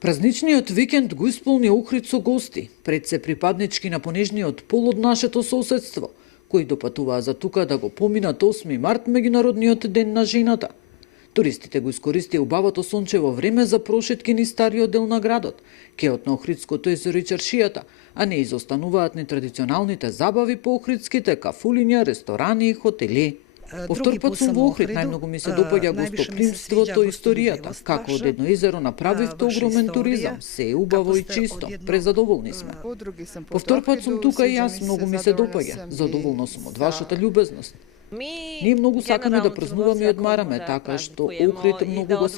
Празничниот викенд го исполни Охрид со гости, пред се припаднички на понежниот пол од нашето соседство, кои допатуваа за тука да го поминат 8 март, меѓународниот ден на жената. Туристите го искористија убавото сончево време за прошетки низ стариот дел на градот, кеот на Охридското езеро и чаршијата, а не изостануваат ни традиционалните забави по охридските кафулиња, ресторани и хотели. По втор пат сум во Охрид, најмногу ми се допаѓа гостопримството и историјата, како од едно езеро направивте огромен туризам, се е убаво и чисто, презадоволни сме. По втор пат сум тука и јас, многу ми се допаѓа, задоволна сум од вашата љубезност. Ние многу сакаме да празнуваме и одмараме, така што Охрид многу го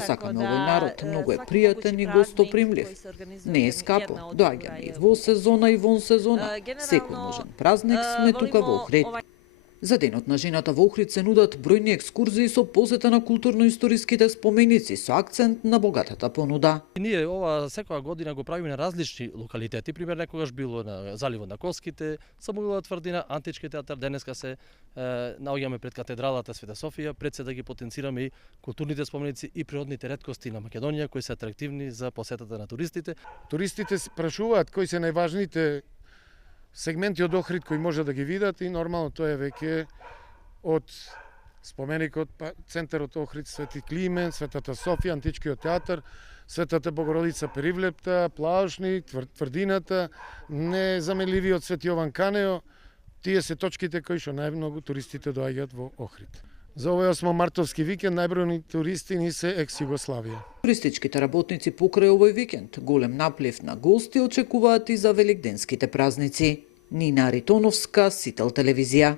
сакаме овој народ, многу е пријатен и гостопримлив. Не е скапо, доаѓаме и во сезона и вон сезона, секој можен празник сме тука во Охрид. За денот на жената во Охрид се нудат бројни екскурзии со посета на културно-историските споменици со акцент на богатата понуда. Ние ова секоја година го правиме на различни локалитети, пример некогаш било на заливот на Коските, Самуилова тврдина, Антички театар, денеска се наоѓаме пред катедралата Света Софија, пред се да ги потенцираме и културните споменици и природните реткости на Македонија кои се атрактивни за посетата на туристите. Туристите прашуваат кои се најважните сегменти од Охрид кои може да ги видат и нормално тоа е веќе од споменикот, центарот Охрид, Свети Климен, Светата Софија, Античкиот театар, Светата Богородица Перивлепта, Плаошни, тврдината, незаменливиот Свети Јован Канео, тие се точките кои што најмногу туристите доаѓаат во Охрид. За овој 8 мартовски викенд најбројни туристи ни се екс-Југославија. Туристичките работници покрај овој викенд голем наплив на гости очекуваат и за великденските празници. Нина Аритоновска, Сител телевизија.